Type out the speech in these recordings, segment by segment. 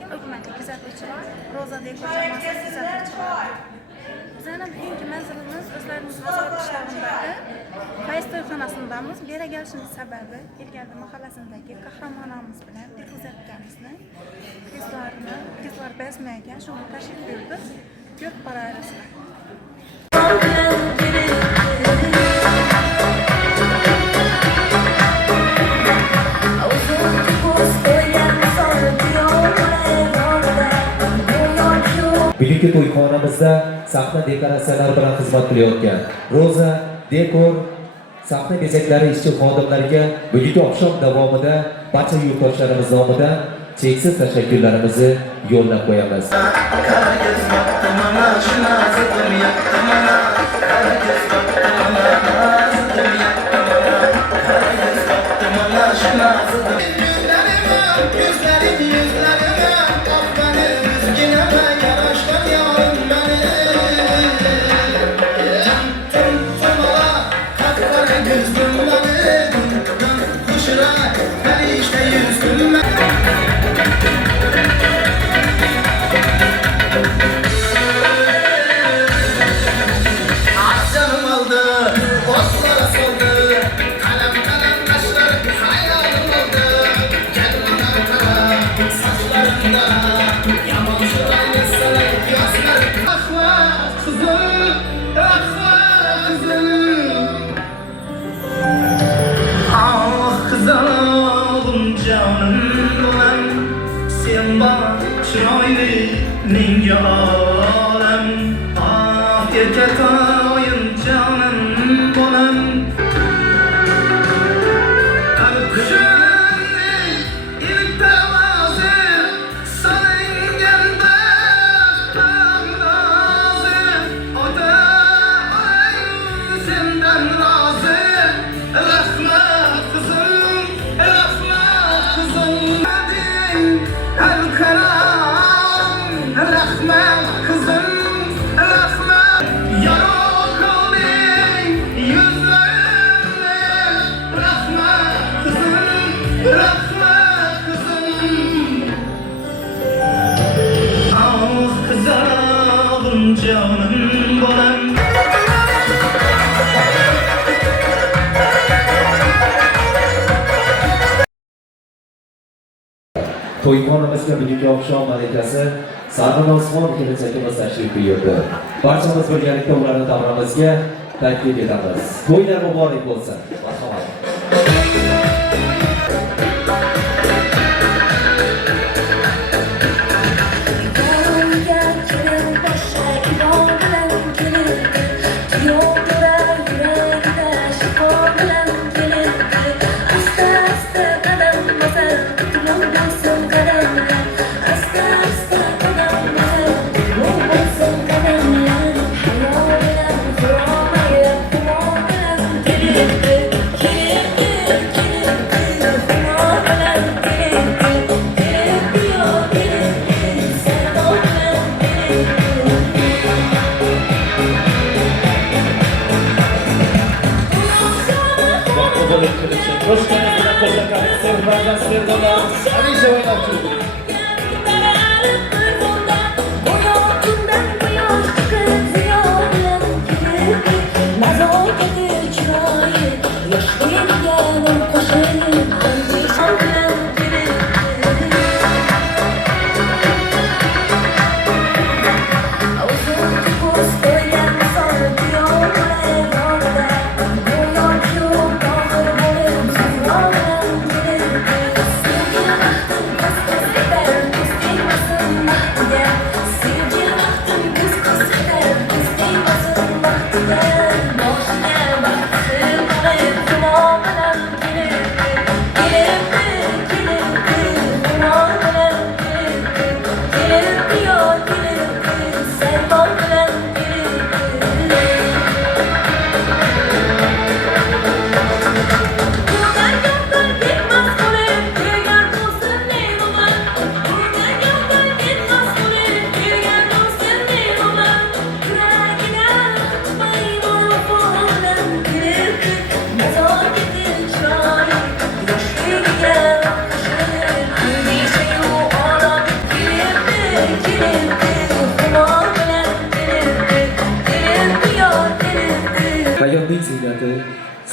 lekin hurmatli kuzatuvchilar, Roza dekor jamoasi kuzatuvchilari. Bizning bugungi manzilimiz o'zlaringiz nazorat ishlarindagi fayz to'yxonasidamiz. Bu yerga kelishimiz sababi Ergandi mahallasidagi qahramonimiz bilan Dilfuza akamizni qizlar bezmagan, shunga tashrif buyurdik. Ko'rib boramiz. Bugungi to'yxonamizda sahna dekoratsiyalari bilan xizmat qilayotgan Roza Dekor sahna bezaklari ishchi xodimlariga bugungi oqshom davomida barcha yurtdoshlarimiz nomidan cheksiz tashakkurlarimizni yo'llab qo'yamiz. To'yxonamizga bugungi oqshom malikasi Sarvinoz kelinchakimiz tashrif buyurdi. Barchamiz birgalikda ularni davramizga taklif etamiz. To'ylar muborak bo'lsin. Marhamat.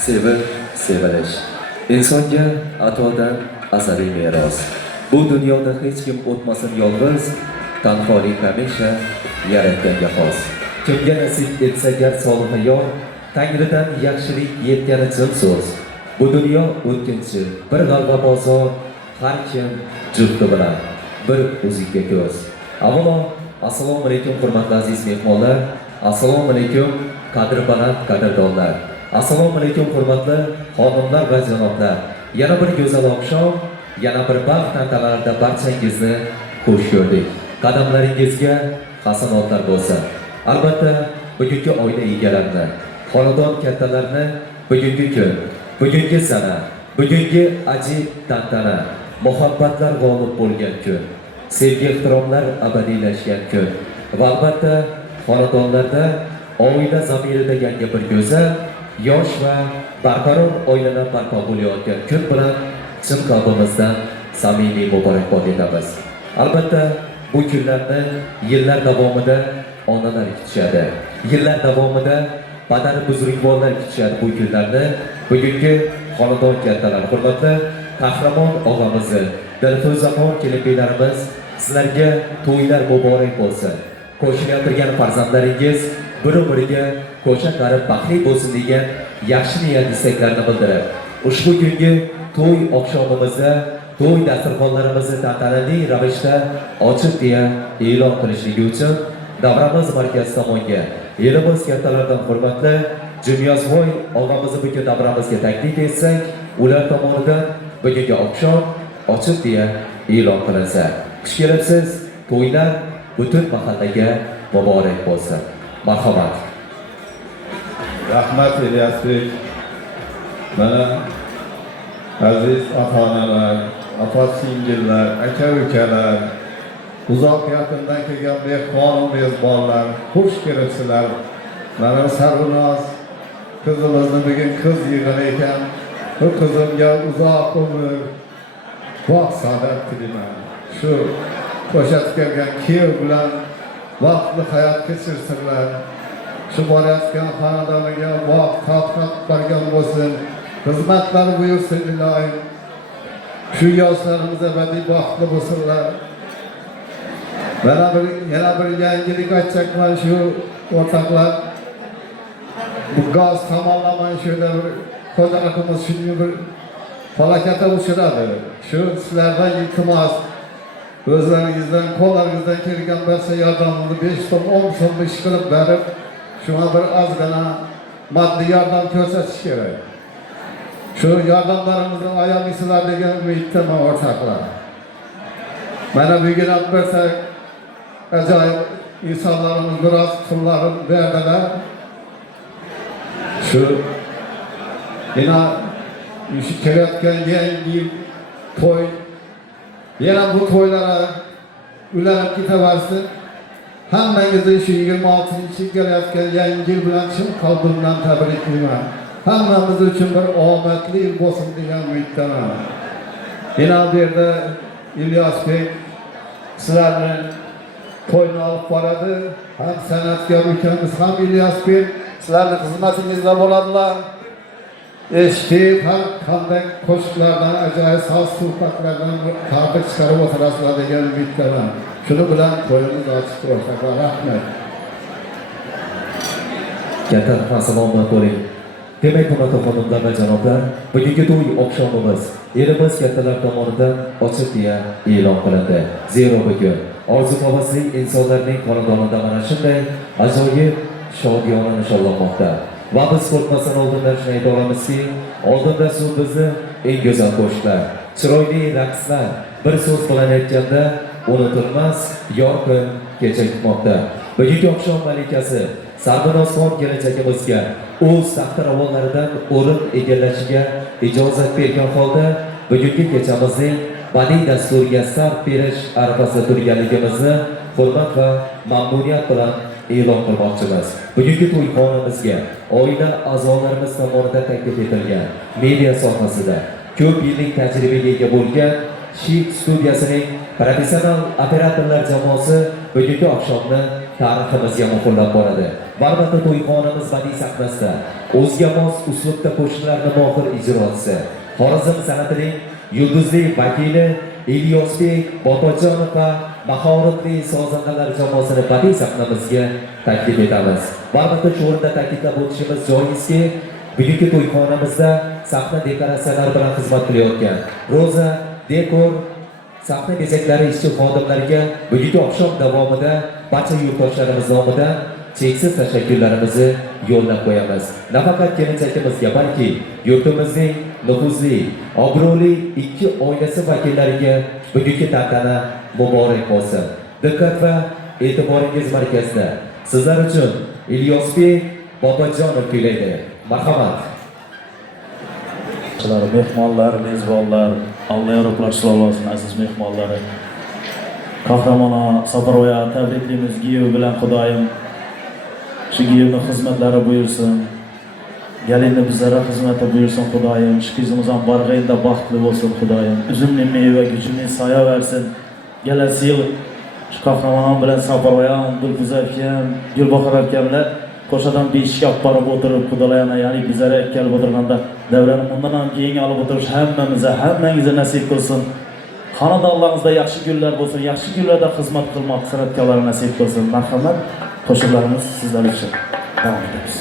sevib sevilish. Insonga atodan azaliy meros. Bu dunyoda hech kim o'tmasin yolg'iz, tanholik hamisha yaratganga xos. Kimga nasib etsa gar solih hayot, Tangridan yaxshilik yetgani chin so'z. Bu dunyo o'tkinchi, bir g'alva bozor, har kim jufti bilan bir o'ziga ko'z. Avvalo, assalomu alaykum hurmatli aziz mehmonlar, assalomu alaykum qadr-baland qadrdonlar, assalomu alaykum hurmatli xonimlar va janoblar. Yana bir go'zal oqshom, yana bir baxt tantanalarida barchangizni xush ko'rdik. Qadamlaringizga hasanotlar bo'lsin. Albatta, bugungi oila egalarini, xonadon kattalarni bugungi kun, bugungi sana, bugungi ajib tantana, muhabbatlar g'olib bo'lgan kun, sevgi ehtiromlar abadiylashgan kun va albatta xonadonlarda oila zamirida yangi bir go'zal, yosh va barqaror oilalar barpo bo'layotgan kun bilan chin qalbimizdan samimiy muborakbod etamiz. Albatta bu kunlarni yillar davomida onalar kutishadi. Yillar davomida badani buzrukvorlar kutishadi bu kunlarni. Bugungi xonadon kattalar, hurmatli qahramon og'amizni, dilfuzaxon kelin-beylarimiz, sizlarga to'ylar muborak bo'lsin. Qo'shilib turgan farzandlaringiz bir-biriga qo'sha qarib baxtli bo'lsin degan yaxshi niyat istaklarni bildirib, ushbu kungi to'y oqshomimizda to'y dasturxonlarimizni tantanali ravishda ochiq deya e'lon qilishligi uchun davramiz markazi tomonga elimiz kattalaridan hurmatli Jumyozvoy og'amizni bugun davramizga taklif etsak, ular tomonidan bugungi oqshom ochiq deya e'lon qilinsa. Xush kelibsiz, to'ylar butun mahallaga muborak bo'lsin. Marhamat. Rahmat Ilyasbek. Mana aziz ota-onalar, opa-singillar, aka-ukalar, uzoq yaqindan kelgan mehmon mezbonlar, xush kelibsizlar. Mana Sarvinoz qizimizni bugun qiz yig'ini ekan. Bu qizimga uzoq umr, baxt saodat tilayman. Shu qo'shatib kelgan kuyov bilan vaqtli hayot kechirsinlar. Shu borayotgan xonadoniga vaqt toptab bergan bo'lsin. Xizmatlar buyursin iloyim. Shu yoshlarimiz abadiy baxtli bo'lsinlar. Yana bir yangilik aytmoqman shu o'rtoqlar. Bu gaz tomonlaman shunda bir xo'jaligimiz shunga bir falokatga uchradi. Shu sizlardan iltimos, o'zlaringizdan, qo'llaringizdan kelgan barcha yordamni 5 so'm, 10 so'm ish qilib berib, shunga bir ozgina moddiy yordam ko'rsatish kerak. Shu yordamlarimizni ayamaysilar degan umiddaman o'rtoqlar. Mana bugun ham bersak, ajoyib insonlarimiz biroz pullarini berdilar. Shu yana kelayotgan yangi to'y, yana bu to'ylara ulanib ketaversin. Hammangizni shu 26-chi kelayotgan yangi yil bilan chin qalbimdan tabriklayman. Hammamiz uchun bir omadli yil bo'lsin degan umiddaman. Yana bu yerda Ilyasbek sizlarni to'yni olib boradi. Ham san'atkor ukamiz, ham Ilyasbek sizlarni xizmatingizda bo'ladilar. Eshitib, har qanday qo'shiqlardan, ajoyib so'z suhbatlardan ta'bir chiqarib o'tirasizlar degan umiddaman. Shuni bilan to'yimiz ochiq turibdi. Rahmat. Katta salomat bo'ling. Demak, hurmatli xonimlar va janoblar, bugungi to'y oqshomimiz elimiz kattalar tomonidan ochiq deya e'lon qilindi. Zero bugun orzu-havasli insonlarning xonadonida mana shunday ajoyib shodiyona nishonlanmoqda. Va biz qo'rqmasdan oldindan shuni ayta olamizki, oldinda shu bizni eng go'zal qo'shiqlar, chiroyli raqslar, bir so'z bilan aytganda unutilmas yorqin kecha kutmoqda. Bugungi oqshom malikasi Sarvinozxon kelajagimizga o'z taxt-ravollaridan o'rin egallashiga ijozat bergan holda bugungi kechamizning badiiy dasturiga start berish arafasida turganligimizni hurmat va mamnuniyat bilan e'lon qilmoqchimiz. Bugungi to'yxonamizga oila a'zolarimiz tomonidan taklif etilgan media sohasida ko'p yillik tajribaga ega bo'lgan Shik studiyasining professional operatorlar jamoasi bugungi oqshomni tariximizga muhrlab boradi. Va albatta to'yxonamiz badiiy sahnasida o'ziga mos uslubda qo'shiqlarni mohir ijrochisi, Xorazm san'atining yulduzli vakili Ilyosbek Bobojonov va mahoratli sozandalar jamoasini badiiy sahnamizga taklif etamiz. Va albatta shu o'rinda ta'kidlab o'tishimiz joizki, bugungi to'yxonamizda sahna dekoratsiyalari bilan xizmat qilayotgan Roza Dekor sahna bezaklari ishchi xodimlariga bugungi oqshom davomida barcha yurtdoshlarimiz nomidan cheksiz tashakkurlarimizni yo'llab qo'yamiz. Nafaqat kelinchakimizga, balki yurtimizning nufuzli, obro'li ikki oilasi vakillariga bugungi tantana muborak bo'lsin. Diqqat va e'tiboringiz markazida sizlar uchun Ilyosbek Bobojonov kuylaydi. Marhamat. Mehmonlar, mezbonlar, Alloh yorug'lar olsin aziz mehmonlari. Qahramona Safaroya tabriklaymiz Giyo bilan Xudoyim. Shu Giyoning xizmatlari buyursin. Galinni bizlarga xizmati buyursin Xudoyim. Shu qizimiz ham barg'ayda baxtli bo'lsin Xudoyim. Uzumli meva, kuchli soya versin. Kelasi yil shu Qahramon bilan Safaroya, Dilfuza ham, Gulbahor akamlar qo'shadan beshikka olib borib o'tirib Xudolayana, ya'ni bizlarga kelib o'tirganda davrani bundan ham keyin olib o'tirish hammangizga nasib qilsin. Xonadonlaringizda yaxshi kunlar bo'lsin, yaxshi kunlarda xizmat qilmoq san'atkorlar nasib qilsin. Marhamat, qo'shiqlarimiz sizlar uchun. Davom etamiz.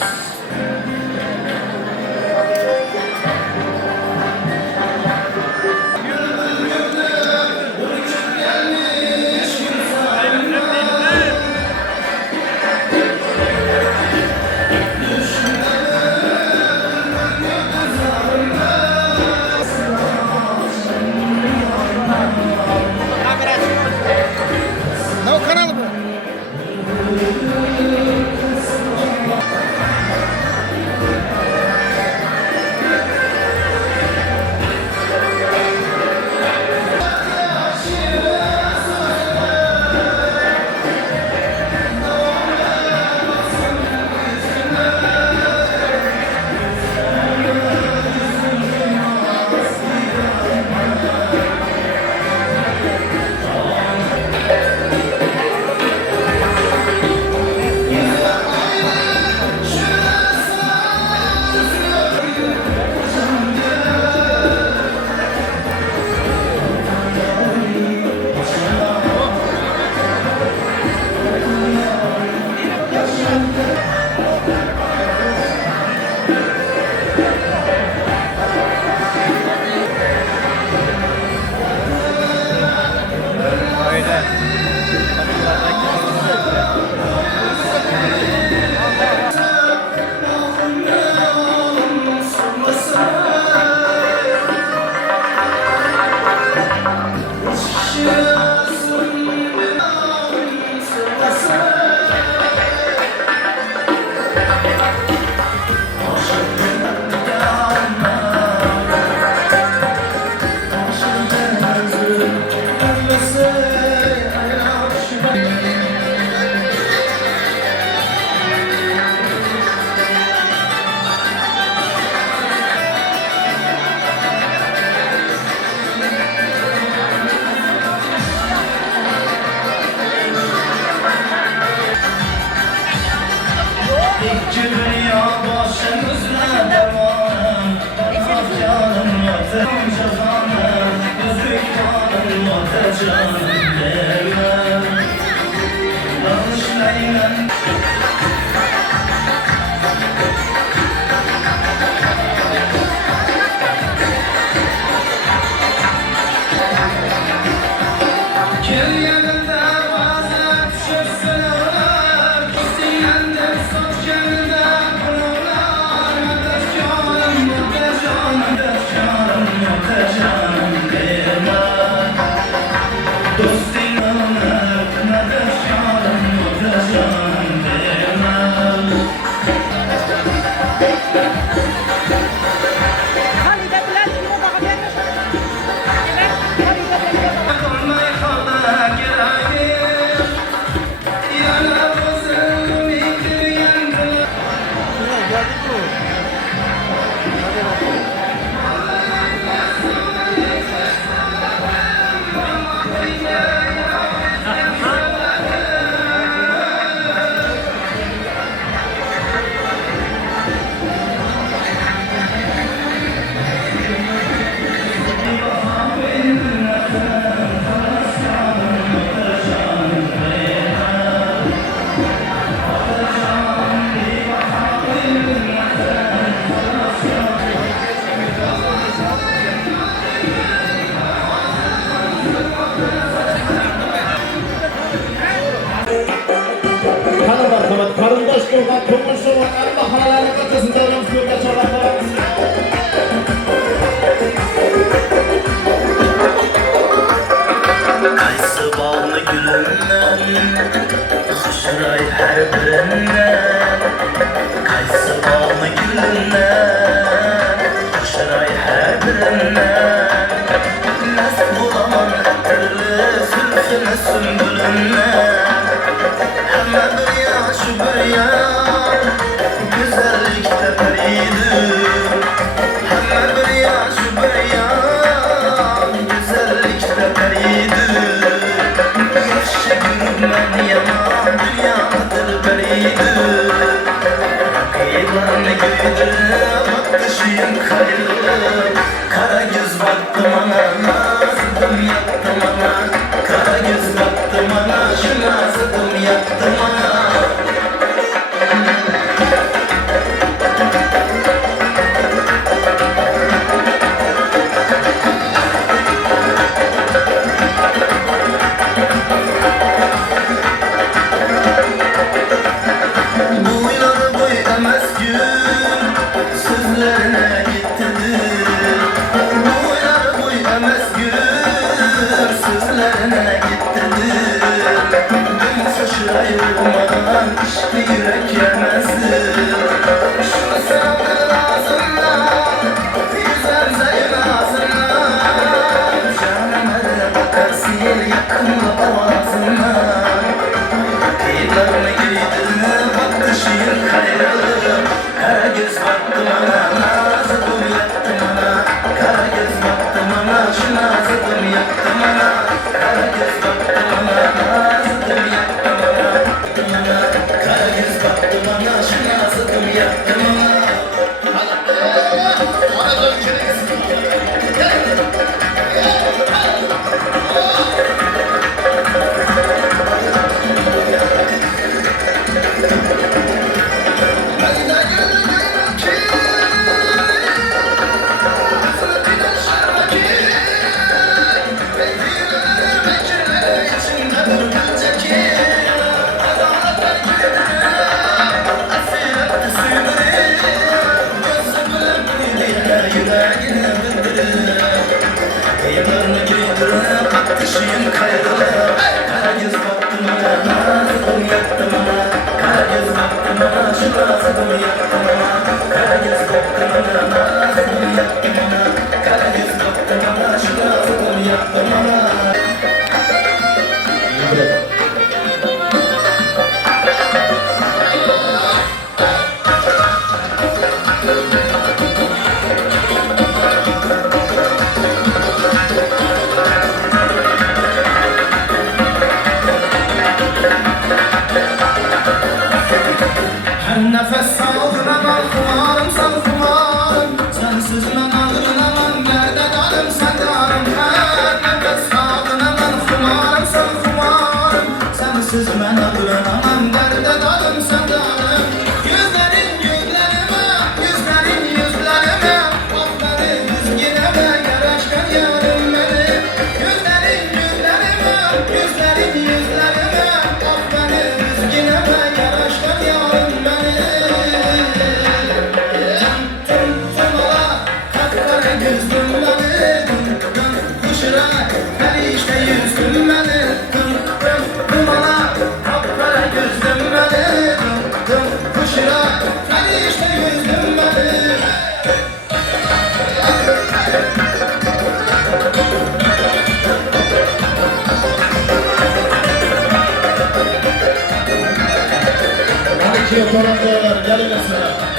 Get out! ko'ngil sho'rva hamma xonalarning o'rtasida o'rimiz ko'rga chorlab boramiz. Qaysi bog'ni gulimdan xushroy har birindən Qaysi bog'ni gulimdan xushroy har birindən Mast bo'laman atirli zulfini sunbulimdan Hamma bir yosh bir yosh go'zallikda paridur Hamma bir yosh bir yosh go'zallikda paridur Yaxshi ko'ribman yomon dunyodir paridur Raqiblarni kuydirib baxtishim xayrli Qara göz battı mana nazidim yattı mana Qara göz battı mana shu nazidim yattı mana Ayrılmadan işte yürek yemezdi Şunu sevdir ağzından Güzel zayın ağzından Canıma bakarsın yakınla boğazından Kıyılarını giydirme baktı şiir kayralı Kara göz baktı bana nazıdım yaktı bana Kara göz baktı bana şu nazıdım yaktı bana Kara göz baktı bana nazıdım yaktı bana Kara göz baktı bana şu nazıdım yaktı bana Şiir kayralı Kara göz baktı bana nazıdım yaktı bana Kara göz baktı bana şu nazıdım yaktı bana Kara göz baktı bana nazıdım yaktı bana Kara göz baktı bana şu nazıdım yaktı bana Nefes aldıramam kumarım sen kumarım Sensiz ben aldırlamam nereden alım sen darım Her nefes aldırlamam kumarım sen kumarım Sensiz ben aldırlamam nereden alım sen darım Yüzlerin yüzlerime, yüzlerin yüzlerime Bakları yüzgireme, yaraşkan yarım benim Yüzlerin yüzlerime, yüzlerin yüzlerime Bakları yüzgireme, yaraşkan yarım benim Taraftar gelmesin.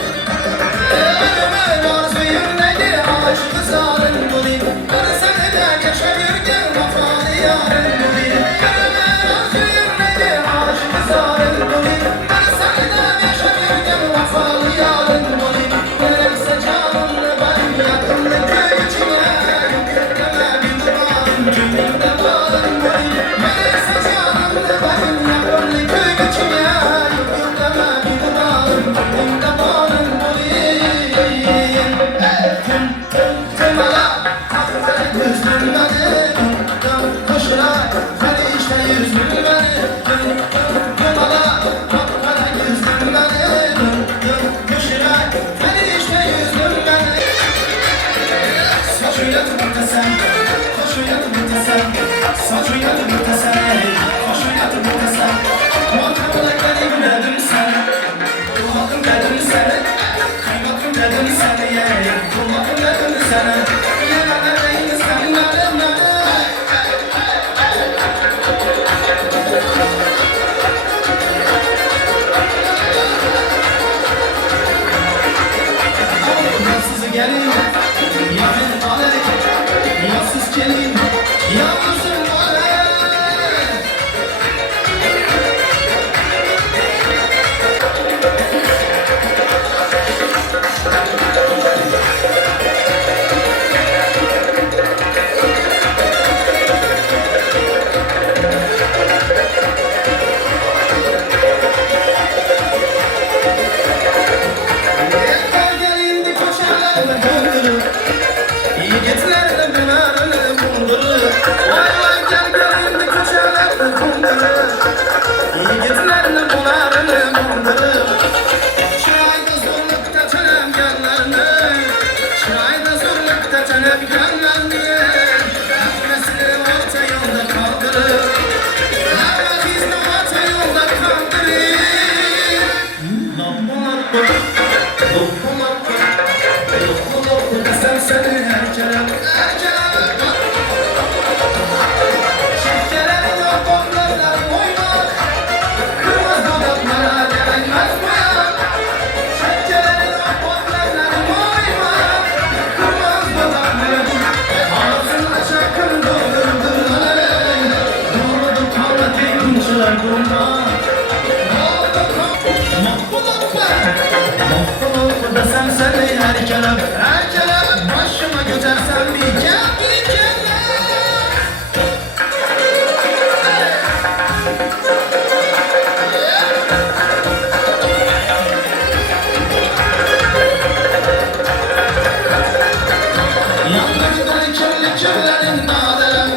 Yandırdı kirli kirlerin nadeler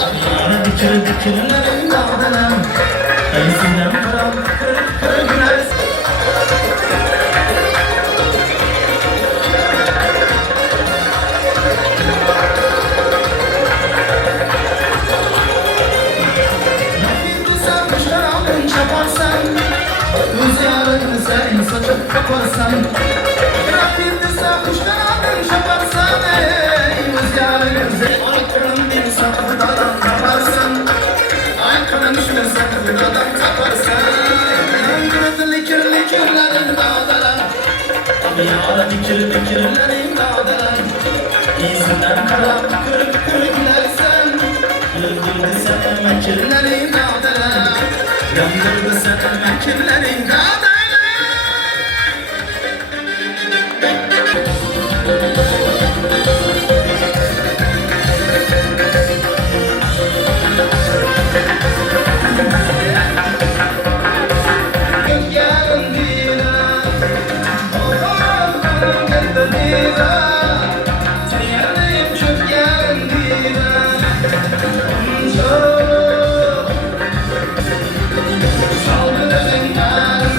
Tabiyanı dikirlerin nadeler Eysinden kıran kırık güler Çaparsan, rüzgarını sen saçıp kaparsan Rapidese kuşlarını çaparsan Rüzgarını sen aykırın bir saklıdan kaparsan Aykırın şu saklıdan kaparsan Yandırdı likirlerin dağdalar Tabiara dikirlerin dağdalar İzinden karan kırık gülersen Yıldırdı sen mekirlerin dağdalar Yandırdı sen mekirlerin dağdalar Salgı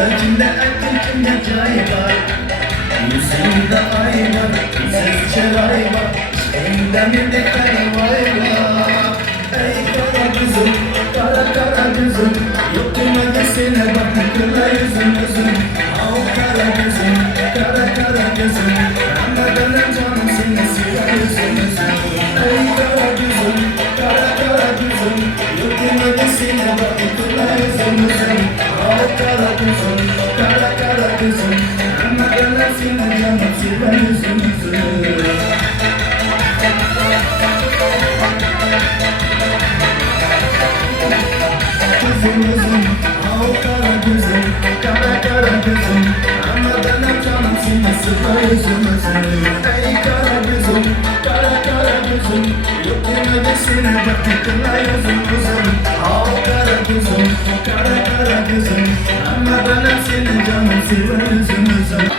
Yüragimde aytdim kimga joy bor Yuzingda ay bor Siz chiroy bor Ishqingda mendek ayvoy bor Ey qara ko'zim qara ko'zim yo'q demaga seni baxtim ko'rma yuzim o'zim Av qara ko'zim hammadan jonim seni sevay o'zim Ey qara ko'zim yo'q demaga seni baxtim ko'rma yuzim o'zim Av qara ko'zim hammadan seni jonim sevay o'zim Gözüm, av kara gözüm, kara gözüm Anladan canım seni sıkar özüm Ey kara gözüm, kara gözüm Yok demedi seni baktık kılay özüm Av kara gözüm, kara gözüm Anladan seni canım sıkar özüm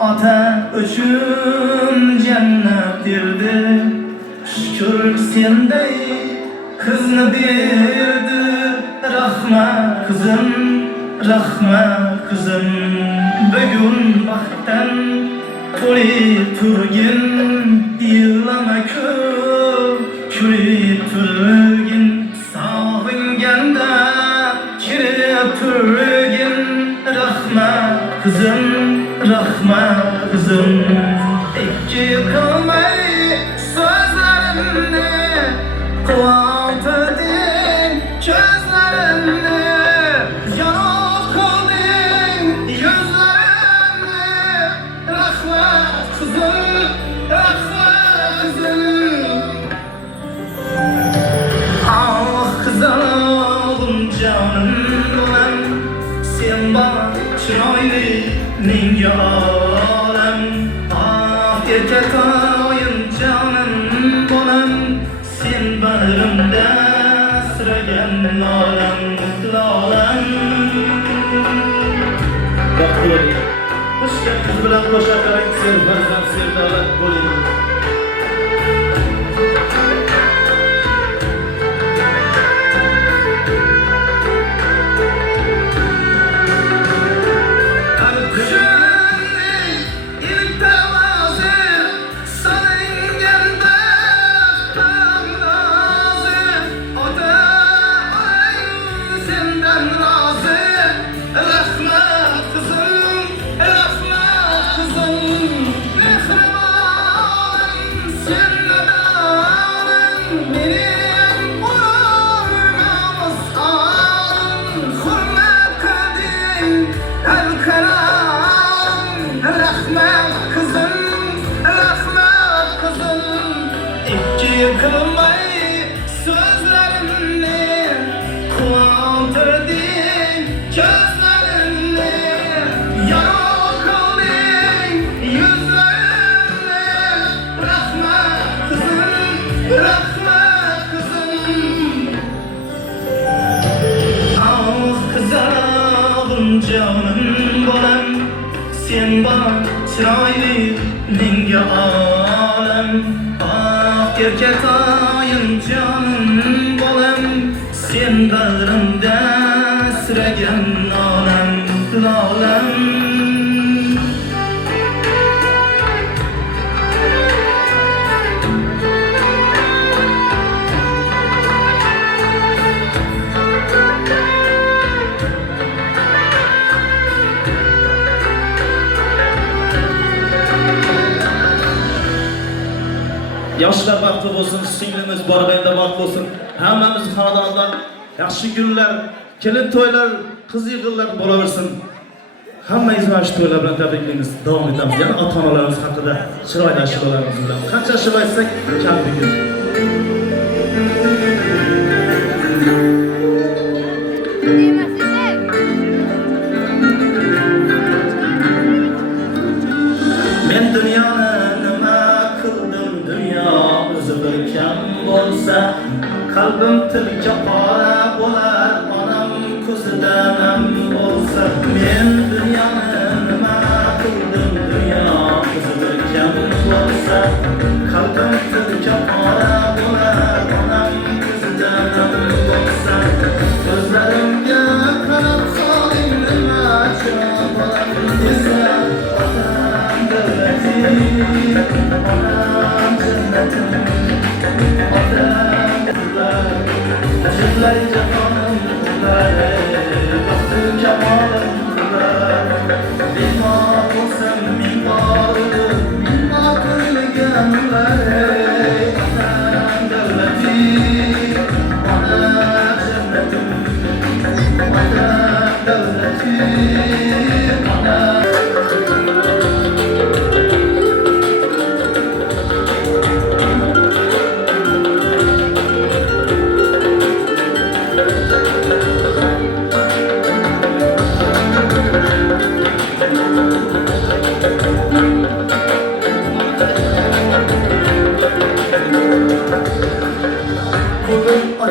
Ota üçün cennettirdi Şükür sendey kızını berdi Rahma kızım Bugün baxtdan to'lib turgin Yig'lama ko'p kulib turgin Sog'inganda kirib turgin Rahma kızım İki kılmay sözlerini Kulağıt edin gözlerini Yanık kıldın yüzlerini Rahma kızım Ah kızım canım bo'lam sen bana chiroyli menga olam erkatoyim jonim bo'lam sen bag'rimda asragan lolam lolam Qo'shgan qiz bilan qo'sha qarang sen farzand sevdalat bo'ling Yıkılmay sözlerimle kullandırdın gözlerimle Yarok oldun yüzlerimle Bırakma kızım, bırakma kızım Ah kızım canım bolam Sen bana chiroyli menga olam Erkatoyim jonim bo'lam sen bag'rimda asragan lolam lolam Yoshlar baxtli bo'lsin, singlimiz borganda baxt bo'lsin. Hammamiz xonadondan yaxshi kunlar, kelin to'ylar, qiz yig'inlar bo'laversin. Hammangizni mana shu to'ylar bilan tabriklaymiz. Davom etamiz. Yana ota-onalarimiz haqida chiroyli ashulalarimiz bilan. Qancha ashula aytsak kam bugun. Men dunyoni nima qildim dunyo o'zi bir kam bo'lsa qalbim tilka qora bo'lar onam ko'zida nam bo'lsa men dunyoni nima qildim dunyo o'zi bir kam bo'lsa qalbim tilka qora bo'lar onam ko'zida nam bo'lsa ko'zlarimga qarab soling nima chon bolam desa Onam cennetim, otam kızlar Acılar canım kızlar, baktım kemalim kızlar Mimar olsam mimardım, mimar kılganlar Onam devletim, onam cennetim Onam devletim, onam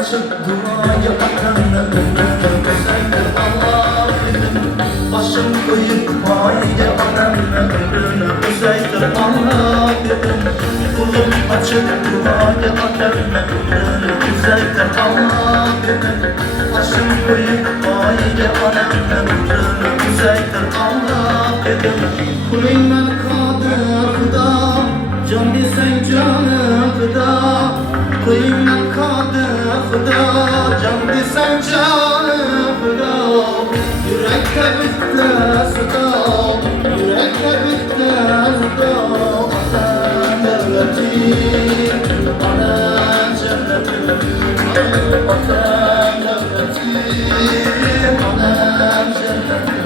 açıp duaya bakanla ömrünü Allah bilir Başım koyup duaya bakanla ömrünü Allah bilir Kulum açıp duaya bakanla ömrünü Allah bilir Başım koyup duaya bakanla ömrünü Allah bilir Kuluyman kadir Xudo can desen canı Xudo Kuluyman kadir Xudo can desen canı Xudo Yürekte bitti Xudo Yürekte bitti Xudo Vatan devletim Anam cennetim Vatan devletim Anam cennetim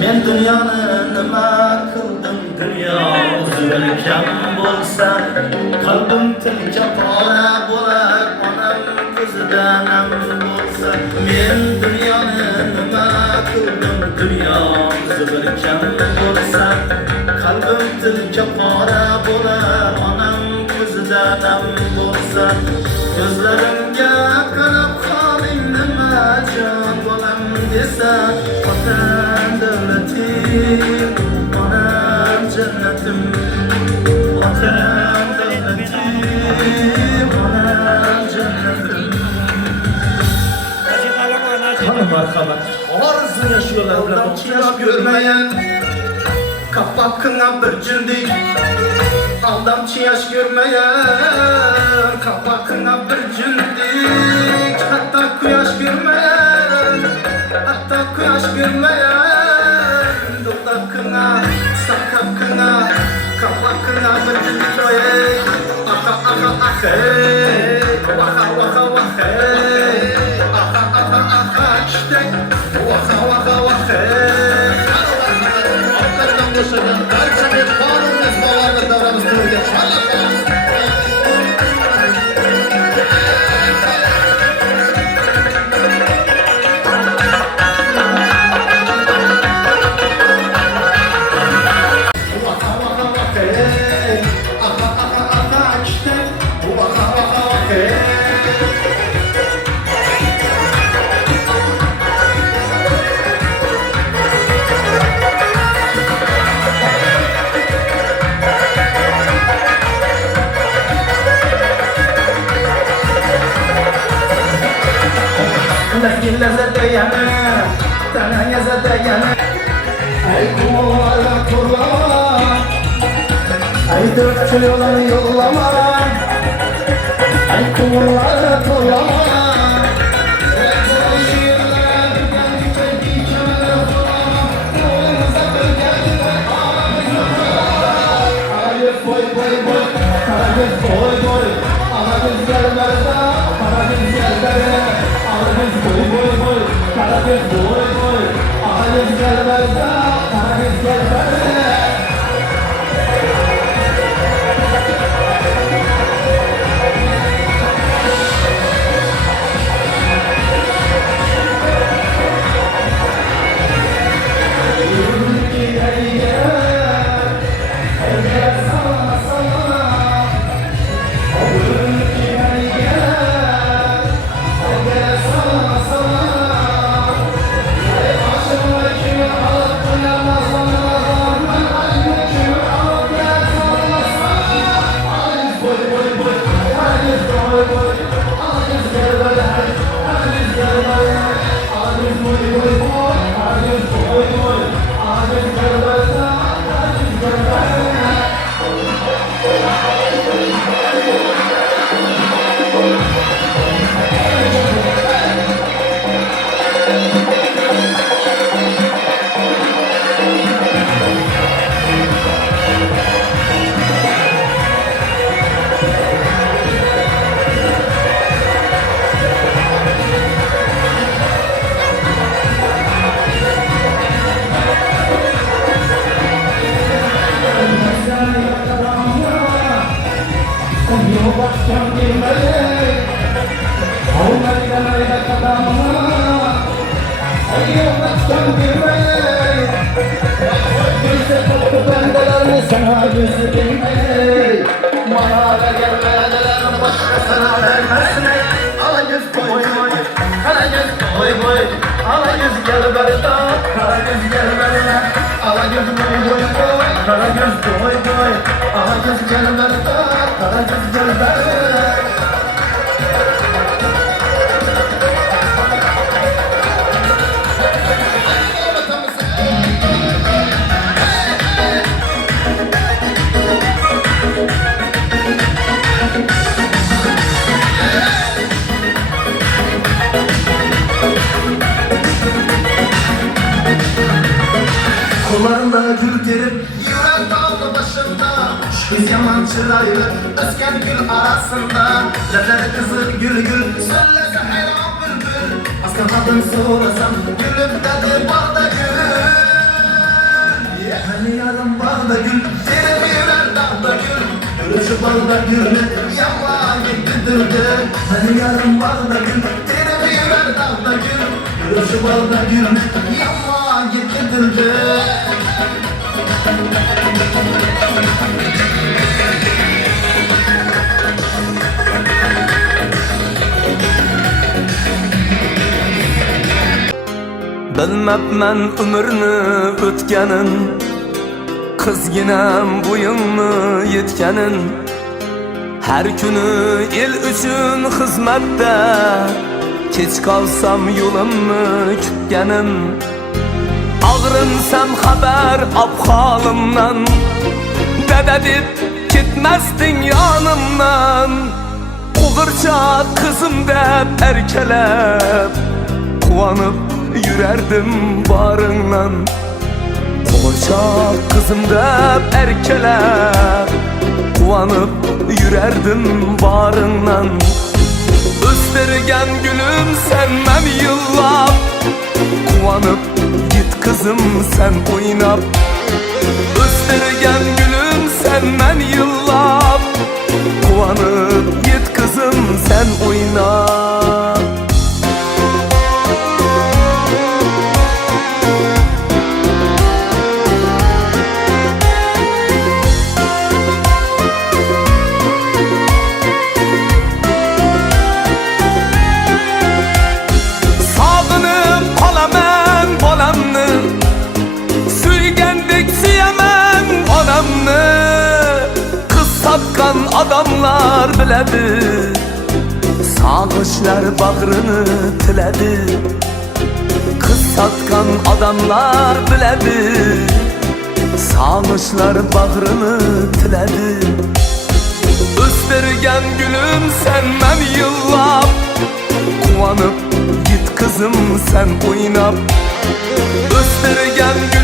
Men dünyoni nima qildim dunyo o'zi bir kam bo'lsa qalbim tilka pora bo'lar onam ko'zida nam bo'lsa bo'lsa men dunyoni nima qildim dunyomizda bir kam bo'lsa qalbim tilka qora bo'lar onam ko'zida nam bo'lsa ko'zlarimga qarab qoling nima jon bolam desa vatan davlatim onam jannatim vatan davlatim onam jannatim Qani marhamat. Orzuna shu yo'llar bilan Çiğnap görmeyen kapak kına bir cündik Aldamçı yaş görmeyen kapak kına bir cündik Hatta kuyaş görmeyen hatta kuyaş görmeyen Dudak kına sakap kına kapak kına bir cündik Ey aha aha ah hey Vaka vaka vaka hey Aha aha aha işte Vaka vaka vaka hey Halklardan boşanan barcha mehmon mezbonlarni davramiz to'riga chorlab qolamiz. Vaka vaka vaka hey Aha aha aha işte Vaka vaka vaka hey Lakin lezzete yana, tananya zete yana. Ay kumala kurlama, ay dörtçü yolunu yollama. Ay kumala kurlama. Boy boy boy, Karagöz boy boy, Karagöz gelmezde, Karagöz gelmezde, Karagöz boy boy boy, Karagöz boy boy, Karagöz gelmezde, Karagöz gelmezde. Sana gözü bilmeyi Manara gelmeden başkasına vermesin Ala göz boy boy Ala göz boy boy Ala göz gel barda Ala göz gel barda Ala göz boy boy boy Ala göz boy boy Ala göz gel barda Ala göz gel barda Kollarında gül terip Yürek dağlı başında Biz yaman çıraylı Özgen gül arasında Lepleri kızır gül gül Söylese hayran bülbül Aslamadım sorasam Gülüm dedi barda gül Hani yarım barda gül Terip yürek dağda gül Gülüşü barda gül Yaman gitti dürdü Hani yarım barda gül Terip yürek dağda balda gül, şu balda gül Yama yetildi Bilmabman umrni o'tganin qizginam bo'yimni yetganin Har kuni el uchun xizmatda kech qolsam yo'limni kutganim Og'rinsam xabar ob holimdan dada deb ketmasding yonimdan Qo'g'irchoq qizim deb erkalab quvonib yürerdim barından Qo'g'irchoq qizim deb erkalab quvonib yürerdim barından O'stirgan gülüm sen men yillab quvonib git qizim sen o'ynab O'stirgan gülüm sen men yillab quvonib git qizim sen o'ynab Adamlar biledi Sağışlar bağrını tiledi Kız satkan adamlar biledi Sağışlar bağrını tiledi Östergen gülüm sen men yillab Quvonib git kızım sen oynab Östergen gülüm